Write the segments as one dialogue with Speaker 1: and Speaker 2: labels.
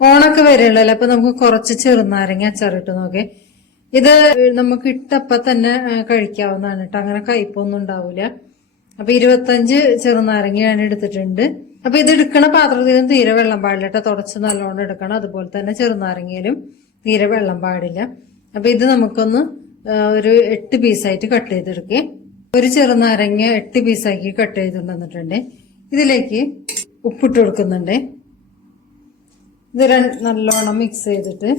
Speaker 1: ഓണൊക്കെ വരെയുള്ളല്ലോ അപ്പൊ നമുക്ക് കുറച്ച് ചെറുനാരങ്ങ അച്ചാറിട്ട് നോക്കേ. ഇത് നമുക്ക് ഇട്ടപ്പ തന്നെ കഴിക്കാവുന്നതാണ് കേട്ടോ. അങ്ങനെ കയ്പൊന്നും ഉണ്ടാവൂല. അപ്പൊ ഇരുപത്തഞ്ച് ചെറുനാരങ്ങയാണ് എടുത്തിട്ടുണ്ട്. അപ്പൊ ഇത് എടുക്കണ പാത്രത്തിലും തീരെ വെള്ളം പാടില്ല കേട്ടോ. തുടച്ച് നല്ലോണം എടുക്കണം. അതുപോലെ തന്നെ ചെറുനാരങ്ങയിലും തീരെ വെള്ളം പാടില്ല. അപ്പൊ ഇത് നമുക്കൊന്ന് ഒരു എട്ട് പീസായിട്ട് കട്ട് ചെയ്തെടുക്കേ. ഒരു ചെറുനാരങ്ങ എട്ട് പീസാക്കി കട്ട് ചെയ്തിട്ടുണ്ടെന്നിട്ടുണ്ട് ഇതിലേക്ക് ഉപ്പിട്ട് കൊടുക്കുന്നുണ്ട്. ഇത് രണ്ട് നല്ലോണം മിക്സ് ചെയ്തിട്ട്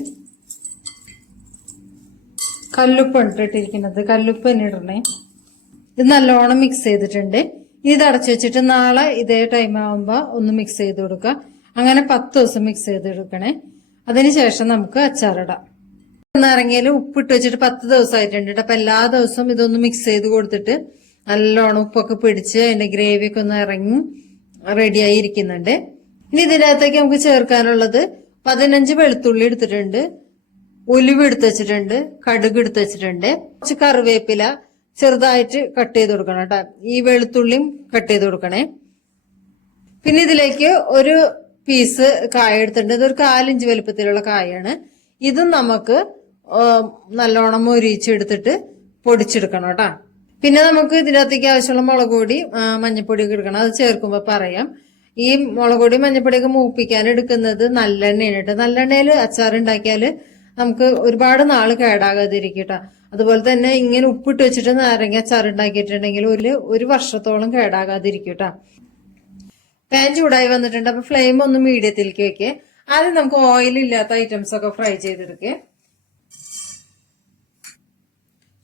Speaker 1: കല്ലുപ്പ് ഇട്ടിട്ടിരിക്കുന്നത് കല്ലുപ്പ് തന്നെ ഇടണേ. ഇത് നല്ലോണം മിക്സ് ചെയ്തിട്ടുണ്ട്. ഇത് അടച്ചു വെച്ചിട്ട് നാളെ ഇതേ ടൈം ആവുമ്പോ ഒന്ന് മിക്സ് ചെയ്ത് കൊടുക്കുക. അങ്ങനെ പത്ത് ദിവസം മിക്സ് ചെയ്ത് എടുക്കണേ അതിനുശേഷം നമുക്ക് അച്ചാറിടാം നാരങ്ങയിൽ ഉപ്പിട്ട് വെച്ചിട്ട് പത്ത് ദിവസമായിട്ടുണ്ട് ട്ടോ. അപ്പൊ എല്ലാ ദിവസവും ഇതൊന്ന് മിക്സ് ചെയ്ത് കൊടുത്തിട്ട് നല്ലോണം ഉപ്പൊക്കെ പിടിച്ച് അതിന്റെ ഗ്രേവിയൊക്കെ ഒന്ന് ഇറങ്ങി റെഡിയായി ഇരിക്കുന്നുണ്ട്. ഇനി ഇതിനകത്തേക്ക് നമുക്ക് ചേർക്കാനുള്ളത് പതിനഞ്ച് വെളുത്തുള്ളി എടുത്തിട്ടുണ്ട് ഒലിവ് എടുത്ത് വെച്ചിട്ടുണ്ട് കടുക് എടുത്ത് വെച്ചിട്ടുണ്ട്. കുറച്ച് കറിവേപ്പില ചെറുതായിട്ട് കട്ട് ചെയ്ത് കൊടുക്കണം കേട്ടോ. ഈ വെളുത്തുള്ളിയും കട്ട് ചെയ്ത് കൊടുക്കണേ. പിന്നെ ഇതിലേക്ക് ഒരു പീസ് കായ എടുത്തിട്ടുണ്ട്. ഇതൊരു കാലിഞ്ച് വലുപ്പത്തിലുള്ള കായാണ്. ഇതും നമുക്ക് നല്ലോണം മൊരിച്ചെടുത്തിട്ട് പൊടിച്ചെടുക്കണം കേട്ടോ. പിന്നെ നമുക്ക് ഇതിനകത്തേക്ക് ആവശ്യമുള്ള മുളക് പൊടി മഞ്ഞപ്പൊടിയൊക്കെ എടുക്കണം. അത് ചേർക്കുമ്പോൾ പറയാം. ഈ മുളക് പൊടി മഞ്ഞപ്പൊടിയൊക്കെ മൂപ്പിക്കാൻ എടുക്കുന്നത് നല്ലെണ്ണയാണ് കേട്ടോ. നല്ലെണ്ണയിൽ അച്ചാർ ഉണ്ടാക്കിയാൽ നമുക്ക് ഒരുപാട് നാൾ കേടാകാതിരിക്കട്ടോ. അതുപോലെ തന്നെ ഇങ്ങനെ ഉപ്പിട്ട് വെച്ചിട്ട് നാരങ്ങ അച്ചാർ ഉണ്ടാക്കിയിട്ടുണ്ടെങ്കിൽ ഒരു ഒരു വർഷത്തോളം കേടാകാതിരിക്കട്ടോ. പാൻ ചൂടായി വന്നിട്ടുണ്ട്. അപ്പൊ ഫ്ലെയിം ഒന്ന് മീഡിയത്തിലേക്ക് വെക്കേ. ആദ്യം നമുക്ക് ഓയിൽ ഇല്ലാത്ത ഐറ്റംസ് ഒക്കെ ഫ്രൈ ചെയ്തെടുക്കേ.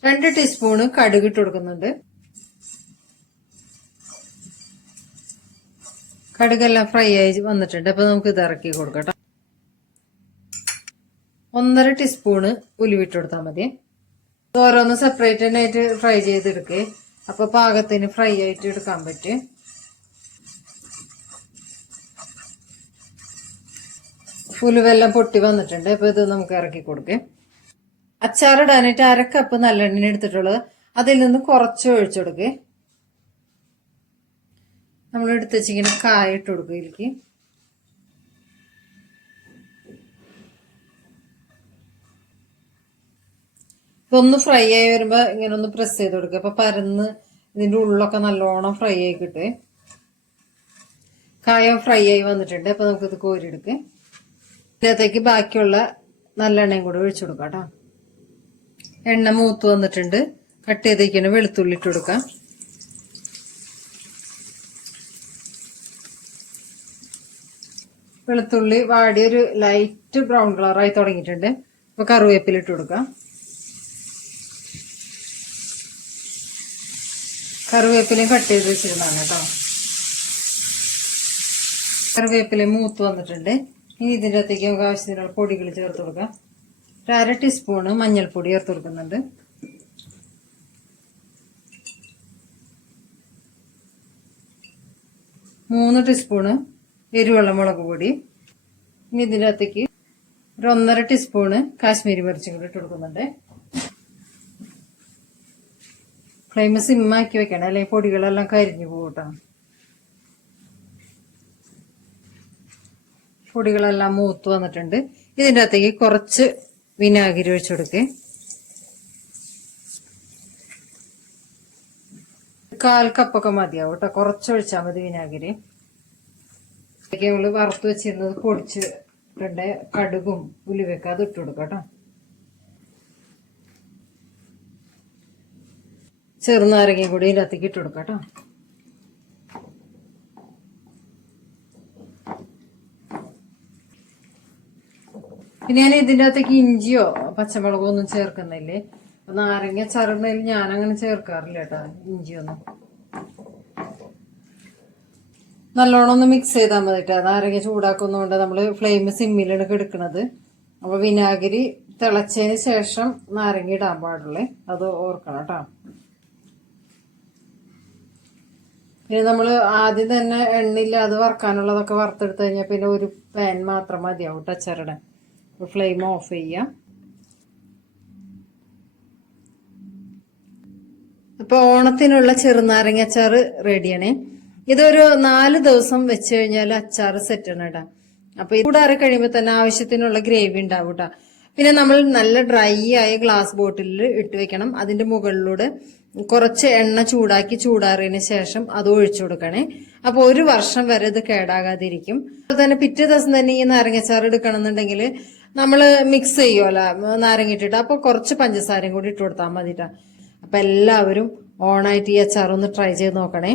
Speaker 1: രണ്ട് ടീസ്പൂണ് കടുക് ഇട്ട് കൊടുക്കുന്നുണ്ട്. കടുകെല്ലാം ഫ്രൈ ആയി വന്നിട്ടുണ്ട്. അപ്പൊ നമുക്ക് ഇത് ഇറക്കി കൊടുക്കട്ടോ ഒന്നര ടീസ്പൂണ് ഉലുവിട്ട് കൊടുത്താൽ മതി. ഓരോന്ന് സെപ്പറേറ്റ് തന്നെ ആയിട്ട് ഫ്രൈ ചെയ്തെടുക്കേ. അപ്പോൾ പാകത്തിന് ഫ്രൈ ആയിട്ട് എടുക്കാൻ പറ്റും. ഉലുവെല്ലാം പൊട്ടി വന്നിട്ടുണ്ട്. അപ്പോൾ ഇത് നമുക്ക് ഇറക്കി കൊടുക്കേ. അച്ചാറിടാനായിട്ട് അര കപ്പ് നല്ലെണ്ണ എടുത്തിട്ടുള്ളത്. അതിൽ നിന്ന് കുറച്ച് ഒഴിച്ചു കൊടുക്കേ. നമ്മൾ എടുത്ത് വെച്ചിങ്ങനെ കായ ഇട്ട് കൊടുക്കുക ഇതിലേക്ക്. ഇതൊന്ന് ഫ്രൈ ആയി വരുമ്പോ ഇങ്ങനെ ഒന്ന് പ്രസ് ചെയ്ത് കൊടുക്കുക. അപ്പൊ പരന്ന് ഇതിന്റെ ഉള്ളൊക്കെ നല്ലോണം ഫ്രൈ ആയി കിട്ടുക കായ ഫ്രൈ ആയി വന്നിട്ടുണ്ട്. അപ്പൊ നമുക്കിത് കോരിയെടുക്കുക ഇതിനകത്തേക്ക് ബാക്കിയുള്ള നല്ലെണ്ണയും കൂടെ ഒഴിച്ചു കൊടുക്കാം കേട്ടോ. എണ്ണ മൂത്ത് വന്നിട്ടുണ്ട്. കട്ട് ചെയ്തേക്കാണ് വെളുത്തുള്ളി ഇട്ട് കൊടുക്കാം. വെളുത്തുള്ളി വാടി ഒരു ലൈറ്റ് ബ്രൗൺ കളറായി തുടങ്ങിയിട്ടുണ്ട്. അപ്പോൾ കറിവേപ്പില ഇട്ട് കൊടുക്കാം കറിവേപ്പിലയും കട്ട് ചെയ്ത് വെച്ചിരുന്നതാണ് കേട്ടോ. കറിവേപ്പില മൂത്ത് വന്നിട്ടുണ്ട്. ഇനി ഇതിന്റെ അകത്തേക്ക് നമുക്ക് ആവശ്യത്തിനുള്ള പൊടികൾ ചേർത്ത് കൊടുക്കാം. ഒരു അര ടീസ്പൂണ് മഞ്ഞൾപ്പൊടി ചേർത്ത് കൊടുക്കുന്നുണ്ട്. മൂന്ന് ടീസ്പൂണ് എരിവെള്ള മുളക് പൊടി. ഇനി ഇതിന്റെ അകത്തേക്ക് ഒരു ഒന്നര ടീസ്പൂണ് കാശ്മീരി മിർച്ചും കൂടി ഇട്ട് കൊടുക്കുന്നുണ്ട്. ഫ്ലെയിം സിമ്മാക്കി വെക്കണം. അല്ലെങ്കിൽ പൊടികളെല്ലാം കരിഞ്ഞു പോകട്ടോ പൊടികളെല്ലാം മൂത്ത് വന്നിട്ടുണ്ട്. ഇതിന്റെ അകത്തേക്ക് കുറച്ച് വിനാഗിരി ഒഴിച്ചു കൊടുക്കേ. കാൽ കപ്പൊക്കെ മതിയാവും കേട്ടോ. കുറച്ച് ഒഴിച്ചാൽ മതി വിനാഗിരി. നമ്മൾ വറുത്ത് വെച്ചിരുന്നത് പൊടിച്ചിട്ടുണ്ട് കടുകും ഉലുവയൊക്കെ അത് ഇട്ട് കൊടുക്കാം കേട്ടോ. ചെറുനാരങ്ങയും കൂടി ഇതിന്റെ ഇട്ട് കൊടുക്കാം കേട്ടോ. പിന്നെ ഞാൻ ഇതിന്റെ അകത്തേക്ക് ഇഞ്ചിയോ പച്ചമുളകോ ഒന്നും ചേർക്കുന്നില്ലേ? നാരങ്ങ ചറുന്നതിൽ ഞാനങ്ങനെ ചേർക്കാറില്ല കേട്ടോ ഇഞ്ചിയൊന്നും. നല്ലോണം ഒന്ന് മിക്സ് ചെയ്താൽ മതി കേട്ടോ നാരങ്ങ ചൂടാക്കുന്നതുകൊണ്ട് നമ്മൾ ഫ്ലെയിം സിമ്മിലാണ് എടുക്കുന്നത് അപ്പൊ വിനാഗിരി തിളച്ചതിന് ശേഷം നാരങ്ങ ഇടാൻ പാടുള്ളേ. അത് ഓർക്കണം കേട്ടോ പിന്നെ നമ്മൾ ആദ്യം തന്നെ എണ്ണയില്ലാതെ വറക്കാനുള്ളതൊക്കെ വറുത്തെടുത്ത് കഴിഞ്ഞാൽ പിന്നെ ഒരു പാൻ മാത്രം മതിയാവും ടച്ചറിടാൻ ഫ്ലെയിം ഓഫ് ചെയ്യാം. ഇപ്പൊ ഓണത്തിനുള്ള ചെറുനാരങ്ങ അച്ചാറ് റെഡിയാണ് ഇതൊരു നാല് ദിവസം വെച്ച് കഴിഞ്ഞാൽ അച്ചാർ സെറ്റ് ആണ് കേട്ടോ അപ്പൊ ഇത് കൂടാറി കഴിയുമ്പോൾ തന്നെ ആവശ്യത്തിനുള്ള ഗ്രേവി ഉണ്ടാവും പിന്നെ നമ്മൾ നല്ല ഡ്രൈ ആയ ഗ്ലാസ് ബോട്ടിലിൽ ഇട്ട് വെക്കണം. അതിന്റെ മുകളിലൂടെ കുറച്ച് എണ്ണ ചൂടാക്കി ചൂടാറിയതിന് ശേഷം അത് ഒഴിച്ചു കൊടുക്കണേ. അപ്പൊ ഒരു വർഷം വരെ ഇത് കേടാകാതിരിക്കും. അതുപോലെ തന്നെ പിറ്റേ ദിവസം തന്നെ ഈ നാരങ്ങച്ചാറ് എടുക്കണം എന്നുണ്ടെങ്കിൽ നമ്മൾ മിക്സ് ചെയ്യുമല്ലോ നാരങ്ങ ഇട്ടിട്ട്. അപ്പൊ കുറച്ച് പഞ്ചസാരയും കൂടി ഇട്ട് കൊടുത്താൽ മതിട്ടാ അപ്പൊ എല്ലാവരും ഓണായിട്ട് ഈ അച്ചാർ ഒന്ന് ട്രൈ ചെയ്ത് നോക്കണേ.